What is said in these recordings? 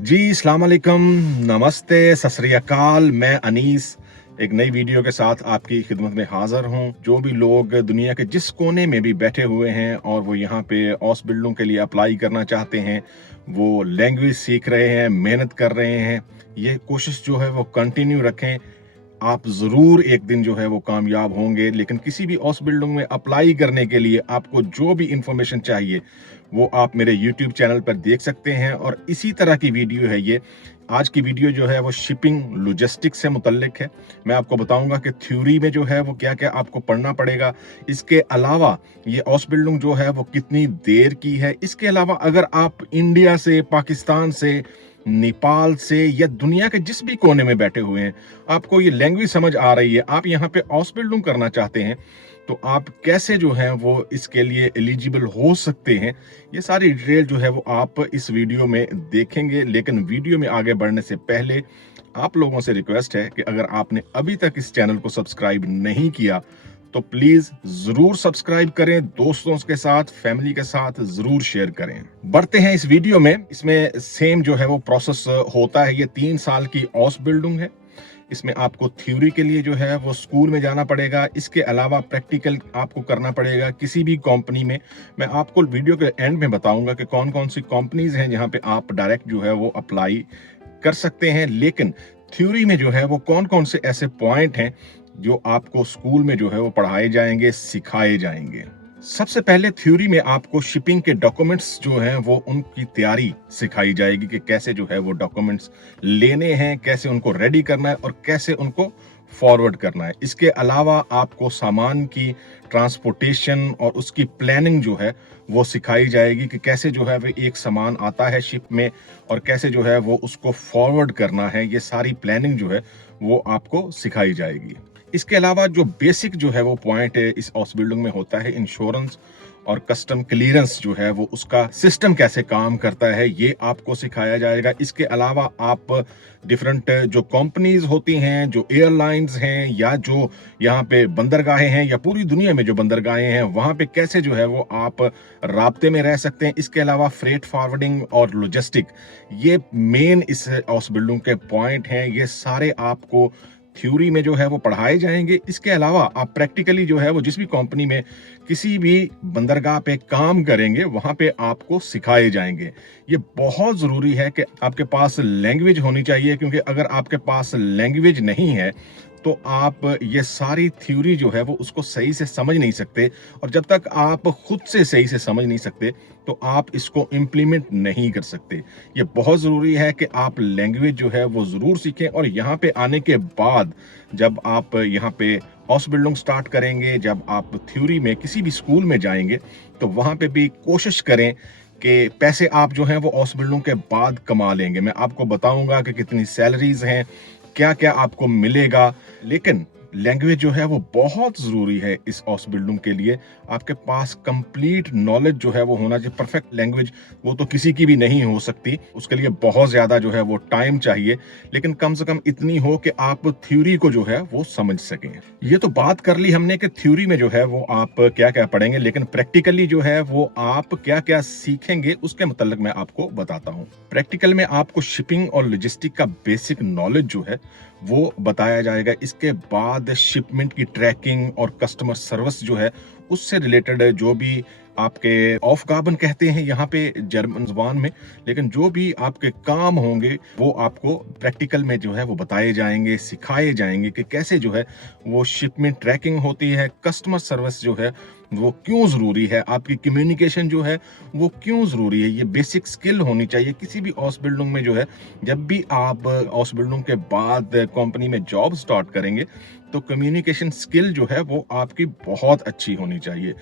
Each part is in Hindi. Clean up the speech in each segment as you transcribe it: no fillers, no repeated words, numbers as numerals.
जी, अस्सलाम वालेकुम, नमस्ते, सत श्री अकाल। मैं अनीस एक नई वीडियो के साथ आपकी खिदमत में हाज़िर हूँ। जो भी लोग दुनिया के जिस कोने में भी बैठे हुए हैं और वो यहाँ पे ऑस बिल्डिंग के लिए अप्लाई करना चाहते हैं, वो लैंग्वेज सीख रहे हैं, मेहनत कर रहे हैं, ये कोशिश जो है वो कंटिन्यू रखें। आप ज़रूर एक दिन जो है वो कामयाब होंगे। लेकिन किसी भी ऑस बिल्डिंग में अप्लाई करने के लिए आपको जो भी इंफॉर्मेशन चाहिए, वो आप मेरे यूट्यूब चैनल पर देख सकते हैं और इसी तरह की वीडियो है ये। आज की वीडियो जो है वो शिपिंग लॉजिस्टिक्स से मुतल्लिक है। मैं आपको बताऊंगा कि थ्योरी में जो है वो क्या-क्या आपको पढ़ना पड़ेगा। इसके अलावा ये ऑस बिल्डिंग जो है वो कितनी देर की है। इसके अलावा अगर आप इंडिया से, पाकिस्तान से, नेपाल से या दुनिया के जिस भी कोने में बैठे हुए हैं, आपको ये लैंग्वेज समझ आ रही है, आप यहाँ पे ऑस बिल्डिंग करना चाहते हैं, तो आप कैसे जो है वो इसके लिए एलिजिबल हो सकते हैं, ये सारी डिटेल जो है वो आप इस वीडियो में देखेंगे। लेकिन वीडियो में आगे बढ़ने से पहले आप लोगों से रिक्वेस्ट है कि अगर आपने अभी तक इस चैनल को सब्सक्राइब नहीं किया, तो प्लीज जरूर सब्सक्राइब करें, दोस्तों के साथ, फैमिली के साथ जरूर शेयर करें। बढ़ते हैं इस वीडियो में। इसमें सेम जो है वो प्रोसेस होता है। ये 3 साल की ऑस बिल्डिंग है। इसमें आपको थ्योरी के लिए जो है वो स्कूल में जाना पड़ेगा। इसके अलावा प्रैक्टिकल आपको करना पड़ेगा किसी भी कंपनी में। मैं आपको वीडियो के एंड में बताऊंगा कि कौन कौन सी कंपनीज हैं जहां पे आप डायरेक्ट जो है वो अप्लाई कर सकते हैं। लेकिन थ्योरी में जो है वो कौन कौन से ऐसे पॉइंट हैं जो आपको स्कूल में जो है वो पढ़ाए जाएंगे, सिखाए जाएंगे। सबसे पहले थ्योरी में आपको शिपिंग के डॉक्यूमेंट्स जो हैं वो उनकी तैयारी सिखाई जाएगी कि कैसे जो है वो डॉक्यूमेंट्स लेने हैं, कैसे उनको रेडी करना है और कैसे उनको फॉरवर्ड करना है। इसके अलावा आपको सामान की ट्रांसपोर्टेशन और उसकी प्लानिंग जो है वो सिखाई जाएगी कि कैसे जो है वो एक सामान आता है शिप में और कैसे जो है वो उसको फॉरवर्ड करना है। ये सारी प्लानिंग जो है वो आपको सिखाई जाएगी। इसके अलावा जो बेसिक जो है वो पॉइंट है इस हाउस बिल्डिंग में होता है इंश्योरेंस और कस्टम क्लियरेंस जो है वो उसका सिस्टम कैसे काम करता है, ये आपको सिखाया जाएगा। इसके अलावा आप डिफरेंट जो कंपनीज होती हैं, जो एयरलाइंस हैं या जो यहाँ पे बंदरगाहें हैं या पूरी दुनिया में जो बंदरगाहें हैं, वहां पे कैसे जो है वो आप राब्ते में रह सकते हैं। इसके अलावा फ्रेट फॉरवर्डिंग और लॉजिस्टिक, ये मेन इस हाउस बिल्डिंग के पॉइंट हैं। ये सारे आपको थ्योरी में जो है वो पढ़ाए जाएंगे। इसके अलावा आप प्रैक्टिकली जो है वो जिस भी कंपनी में किसी भी बंदरगाह पे काम करेंगे, वहां पे आपको सिखाए जाएंगे। ये बहुत जरूरी है कि आपके पास लैंग्वेज होनी चाहिए, क्योंकि अगर आपके पास लैंग्वेज नहीं है तो आप ये सारी थ्योरी जो है वो उसको सही से समझ नहीं सकते। और जब तक आप खुद से सही से समझ नहीं सकते तो आप इसको इम्प्लीमेंट नहीं कर सकते। ये बहुत ज़रूरी है कि आप लैंग्वेज जो है वो ज़रूर सीखें। और यहाँ पे आने के बाद जब आप यहाँ पे हाउस बिल्डिंग स्टार्ट करेंगे, जब आप थ्योरी में किसी भी स्कूल में जाएंगे, तो वहाँ पे भी कोशिश करें कि पैसे आप जो हैं वो हाउस बिल्डिंग के बाद कमा लेंगे। मैं आपको बताऊंगा कि कितनी सैलरीज हैं, क्या क्या आपको मिलेगा। लेकिन लैंग्वेज जो है वो बहुत जरूरी है इस हाउस बिल्डिंग के लिए। आपके पास कंप्लीट नॉलेज जो है वो होना चाहिए। परफेक्ट लैंग्वेज वो तो किसी की भी नहीं हो सकती, उसके लिए बहुत ज्यादा जो है वो टाइम चाहिए। लेकिन कम से कम इतनी हो कि आप थ्योरी को जो है वो समझ सकें। ये तो बात कर ली हमने कि थ्योरी में जो है वो आप क्या क्या पढ़ेंगे, लेकिन प्रैक्टिकली जो है वो आप क्या क्या सीखेंगे उसके मतलब मैं आपको बताता हूँ। प्रैक्टिकल में आपको शिपिंग और लॉजिस्टिक का बेसिक नॉलेज जो है वो बताया जाएगा। इसके बाद शिपमेंट की ट्रैकिंग और कस्टमर सर्विस जो है उससे रिलेटेड जो भी आपके ऑफ कार्बन कहते हैं यहाँ पे जर्मन जुबान में, लेकिन जो भी आपके काम होंगे वो आपको प्रैक्टिकल में जो है वो बताए जाएंगे, सिखाए जाएंगे कि कैसे जो है वो शिपमेंट ट्रैकिंग होती है, कस्टमर सर्विस जो है वो क्यों जरूरी है, आपकी कम्युनिकेशन जो है वो क्यों जरूरी है। ये बेसिक स्किल होनी चाहिए किसी भी हाउस बिल्डिंग में जो है। जब भी आप हाउस बिल्डिंग के बाद कंपनी में जॉब स्टार्ट करेंगे तो कम्युनिकेशन स्किल जो है वो आपकी बहुत अच्छी होनी चाहिए।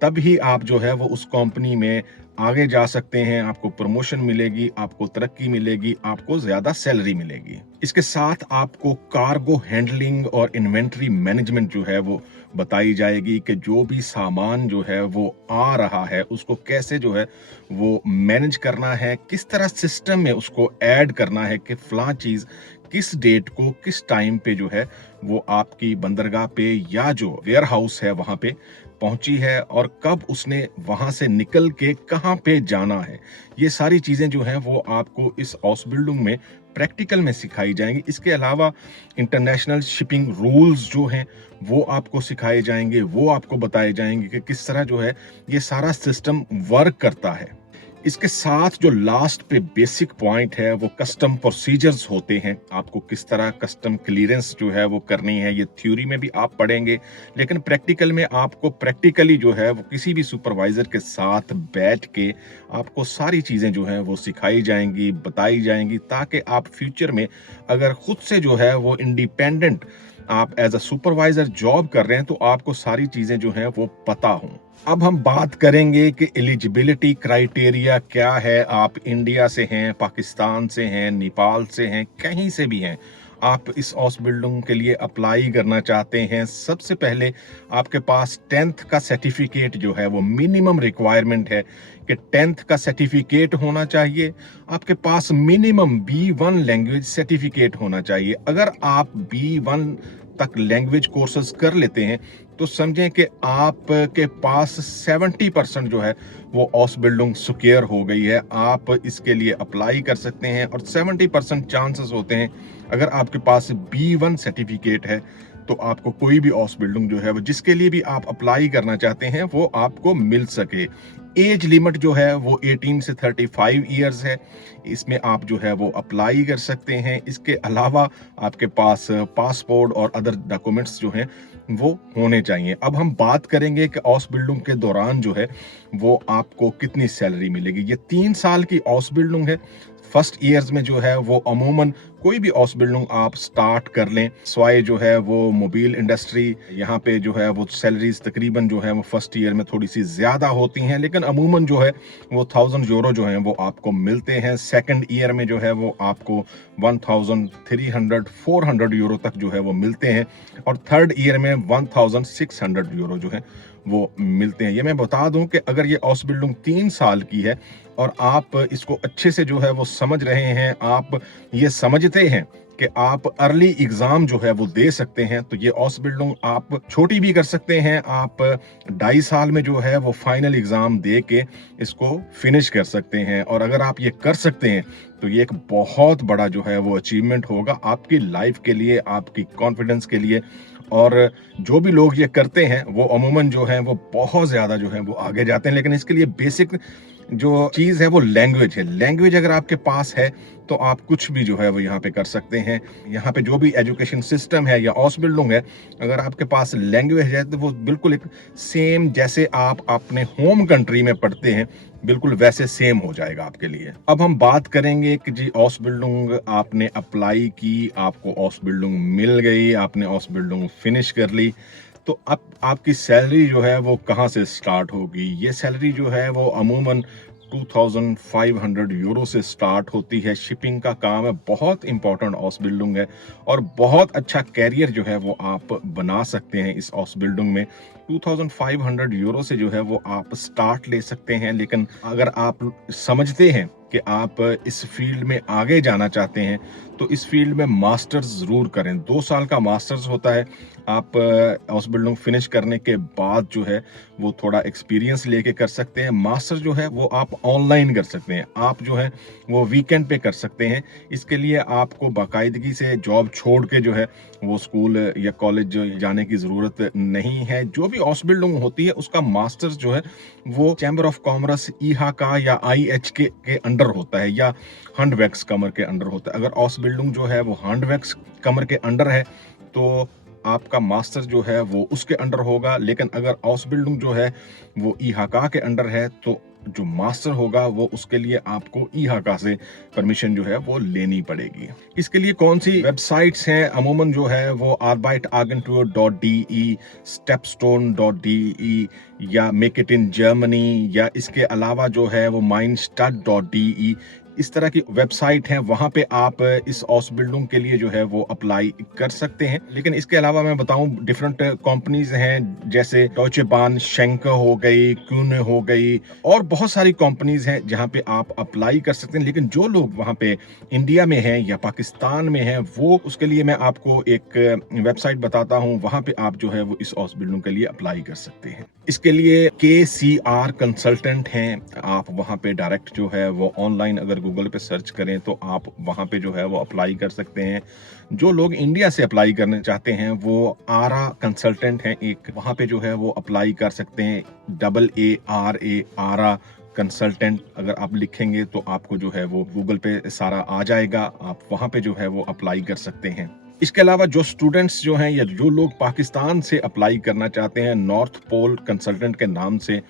तब ही आप जो है वो उस कंपनी में आगे जा सकते हैं, आपको प्रमोशन मिलेगी, आपको तरक्की मिलेगी, आपको ज्यादा सैलरी मिलेगी। इसके साथ आपको कार्गो हैंडलिंग और इन्वेंट्री मैनेजमेंट जो है वो बताई जाएगी कि जो भी सामान जो है वो आ रहा है उसको कैसे जो है वो मैनेज करना है, किस तरह सिस्टम में उसको ऐड करना है कि फलां चीज किस डेट को किस टाइम पे जो है वो आपकी बंदरगाह पे या जो वेयर हाउस है वहां पे पहुंची है, और कब उसने वहां से निकल के कहां पे जाना है। ये सारी चीजें जो हैं वो आपको इस हाउसबिल्डिंग में प्रैक्टिकल में सिखाई जाएंगी। इसके अलावा इंटरनेशनल शिपिंग रूल्स जो हैं वो आपको सिखाए जाएंगे, वो आपको बताए जाएंगे कि किस तरह जो है ये सारा सिस्टम वर्क करता है। इसके साथ जो लास्ट पे बेसिक पॉइंट है वो कस्टम प्रोसीजर्स होते हैं। आपको किस तरह कस्टम क्लियरेंस जो है वो करनी है, ये थ्योरी में भी आप पढ़ेंगे, लेकिन प्रैक्टिकल में आपको प्रैक्टिकली जो है वो किसी भी सुपरवाइजर के साथ बैठ के आपको सारी चीजें जो है वो सिखाई जाएंगी, बताई जाएंगी, ताकि आप फ्यूचर में अगर खुद से जो है वो इंडिपेंडेंट आप एज अ सुपरवाइजर जॉब कर रहे हैं तो आपको सारी चीजें जो हैं वो पता हों। अब हम बात करेंगे कि एलिजिबिलिटी क्राइटेरिया क्या है। आप इंडिया से हैं, पाकिस्तान से हैं, नेपाल से हैं, कहीं से भी हैं, आप इस हाउस बिल्डिंग के लिए अप्लाई करना चाहते हैं, सबसे पहले आपके पास 10th का सर्टिफिकेट जो है वो मिनिमम रिक्वायरमेंट है कि 10th का सर्टिफिकेट होना चाहिए। आपके पास मिनिमम B1 लैंग्वेज सर्टिफिकेट होना चाहिए। अगर आप B1 तक लैंग्वेज कोर्सेज कर लेते हैं तो समझें कि आपके पास 70% जो है वो हाउस बिल्डिंग सिक्योर हो गई है। आप इसके लिए अप्लाई कर सकते हैं और 70% चांसेस होते हैं अगर आपके पास B1 सर्टिफिकेट है तो आपको कोई भी हाउस बिल्डिंग जो है वो जिसके लिए भी आप अप्लाई करना चाहते हैं वो आपको मिल सके। एज लिमिट जो है वो 18 से 35 इयर्स है, इसमें आप जो है वो अप्लाई कर सकते हैं। इसके अलावा आपके पास पासपोर्ट और अदर डॉक्यूमेंट्स जो हैं वो होने चाहिए। अब हम बात करेंगे कि हाउस बिल्डिंग के दौरान जो है वो आपको कितनी सैलरी मिलेगी। ये 3 साल की हाउस बिल्डिंग है। फर्स्ट ईयर्स में जो है वो अमूमन कोई भी हाउस बिल्डिंग आप स्टार्ट कर लें, स्वाय जो है वो मोबाइल इंडस्ट्री, यहाँ पे जो है वो सैलरीज तकरीबन जो है वो फर्स्ट ईयर में थोड़ी सी ज्यादा होती हैं, लेकिन अमूमन जो है वो 1000 यूरो जो है वो आपको मिलते हैं। सेकंड ईयर में जो है वो आपको 1300-400 यूरो तक जो है वो मिलते हैं, और थर्ड ईयर में 1600 यूरो जो है वो मिलते हैं। ये मैं बता दूं कि अगर ये हाउस बिल्डिंग 3 साल की है और आप इसको अच्छे से जो है वो समझ रहे हैं, आप ये समझते हैं कि आप अर्ली एग्जाम जो है वो दे सकते हैं, तो ये हाउस बिल्डिंग आप छोटी भी कर सकते हैं। आप 2.5 साल में जो है वो फाइनल एग्जाम दे के इसको फिनिश कर सकते हैं, और अगर आप ये कर सकते हैं तो ये एक बहुत बड़ा जो है वो अचीवमेंट होगा आपकी लाइफ के लिए, आपकी कॉन्फिडेंस के लिए। और जो भी लोग ये करते हैं वो अमूमन जो है वो बहुत ज्यादा जो है वो आगे जाते हैं, लेकिन इसके लिए बेसिक जो चीज है वो लैंग्वेज है। लैंग्वेज अगर आपके पास है तो आप कुछ भी जो है वो यहाँ पे कर सकते हैं। यहाँ पे जो भी एजुकेशन सिस्टम है या हाउस बिल्डिंग है, अगर आपके पास लैंग्वेज है तो वो बिल्कुल एक सेम जैसे आप अपने होम कंट्री में पढ़ते हैं बिल्कुल वैसे सेम हो जाएगा आपके लिए। अब हम बात करेंगे कि जी हाउस बिल्डिंग आपने अप्लाई की, आपको हाउस बिल्डिंग मिल गई, आपने हाउस बिल्डिंग फिनिश कर ली, तो अब आपकी सैलरी जो है वो कहाँ से स्टार्ट होगी। ये सैलरी जो है वो अमूमन 2500 यूरो से स्टार्ट होती है। शिपिंग का काम है, बहुत इंपॉर्टेंट हाउस बिल्डिंग है, और बहुत अच्छा कैरियर जो है वो आप बना सकते हैं इस हाउस बिल्डिंग में। 2500 यूरो से जो है वो आप स्टार्ट ले सकते हैं, लेकिन अगर आप समझते हैं कि आप इस फील्ड में आगे जाना चाहते हैं तो इस फील्ड में मास्टर्स जरूर करें। 2 साल का मास्टर्स होता है। आप हाउस बिल्डिंग फिनिश करने के बाद जो है वो थोड़ा एक्सपीरियंस लेके कर सकते हैं। मास्टर जो है वो आप ऑनलाइन कर सकते हैं, आप जो है वो वीकेंड पे कर सकते हैं। इसके लिए आपको बाकायदगी से जॉब छोड़ के जो है वो स्कूल या कॉलेज जाने की जरूरत नहीं है। जो भी हाउस बिल्डिंग होती है उसका मास्टर्स जो है वो चैम्बर ऑफ कॉमर्स, ईहा का या IHK के अंडर होता है, या हंडवैक्स कमर के अंडर होता है। अगर हाउस बिल्डिंग जो है वो हंडवैक्स कमर के अंडर है तो आपका मास्टर जो है वो उसके अंडर होगा, लेकिन अगर हाउस बिल्डिंग जो है वो ईहाका के अंडर है तो जो मास्टर होगा वो उसके लिए आपको ईहाका से परमिशन जो है वो लेनी पड़ेगी। इसके लिए कौन सी वेबसाइट्स हैं, अमूमन जो है वो arbeitagentur.de, stepstone.de या मेक इट इन जर्मनी, या इसके अलावा जो है वो mindstart.de, इस तरह की वेबसाइट है, वहां पे आप इस ऑसबिल्डिंग के लिए जो है वो अप्लाई कर सकते हैं। लेकिन इसके अलावा मैं बताऊं, डिफरेंट कंपनीज हैं, जैसे डॉइचे बान, शेंकर हो गई, क्यूने हो गई, और बहुत सारी कंपनीज हैं जहां पे आप अप्लाई कर सकते हैं। लेकिन जो लोग वहां पे इंडिया में हैं या पाकिस्तान में हैं, वो उसके लिए मैं आपको एक वेबसाइट बताता हूं, वहां पे आप जो है वो इस ऑसबिल्डिंग के लिए अप्लाई कर सकते हैं। इसके लिए KCR कंसल्टेंट हैं, आप वहां पे डायरेक्ट जो है वो ऑनलाइन अगर गूगल पे सर्च करें तो आप वहां पे जो है वो अप्लाई कर सकते हैं। जो लोग इंडिया से अप्लाई करना चाहते हैं वो आरा कंसल्टेंट हैं, एक वहां पे जो है वो अप्लाई कर सकते हैं, AARA, आरा कंसल्टेंट अगर आप लिखेंगे तो आपको जो है वो गूगल पे सारा आ जाएगा, आप वहां पे जो है वो अप्लाई कर सकते हैं। इसके अलावा जो स्टूडेंट्स जो हैं या जो लोग पाकिस्तान से अप्लाई करना चाहते हैं, नॉर्थ पोल कंसल्टेंट के नाम से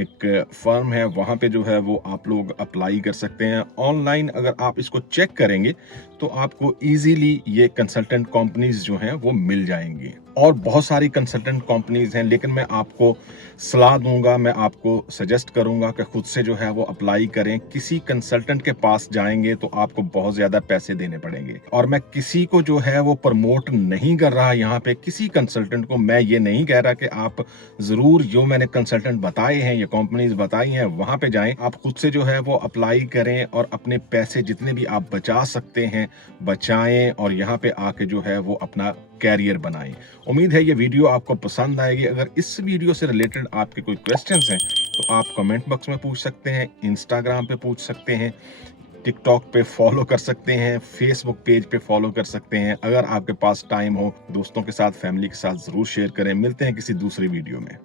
एक फर्म है, वहाँ पे जो है वो आप लोग अप्लाई कर सकते हैं। ऑनलाइन अगर आप इसको चेक करेंगे तो आपको इजीली ये कंसल्टेंट कंपनीज जो हैं वो मिल जाएंगी। और बहुत सारी कंसल्टेंट कंपनीज हैं, लेकिन मैं आपको सलाह दूंगा, मैं आपको सजेस्ट करूंगा कि खुद से जो है वो अप्लाई करें। किसी कंसल्टेंट के पास जाएंगे तो आपको बहुत ज्यादा पैसे देने पड़ेंगे, और मैं किसी को जो है वो प्रमोट नहीं कर रहा यहाँ पे, किसी कंसल्टेंट को मैं ये नहीं कह रहा कि आप जरूर जो मैंने कंसल्टेंट बताए हैं या कंपनीज बताई हैं वहां पे जाएं। आप खुद से जो है वो अप्लाई करें और अपने पैसे जितने भी आप बचा सकते हैं बचाएं, और यहाँ पे आके जो है वो अपना कैरियर बनाएं। उम्मीद है ये वीडियो आपको पसंद आएगी। अगर इस वीडियो से रिलेटेड आपके कोई क्वेश्चंस हैं तो आप कमेंट बॉक्स में पूछ सकते हैं, इंस्टाग्राम पे पूछ सकते हैं, टिकटॉक पे फॉलो कर सकते हैं, फेसबुक पेज पे फॉलो कर सकते हैं। अगर आपके पास टाइम हो, दोस्तों के साथ, फैमिली के साथ जरूर शेयर करें। मिलते हैं किसी दूसरी वीडियो में।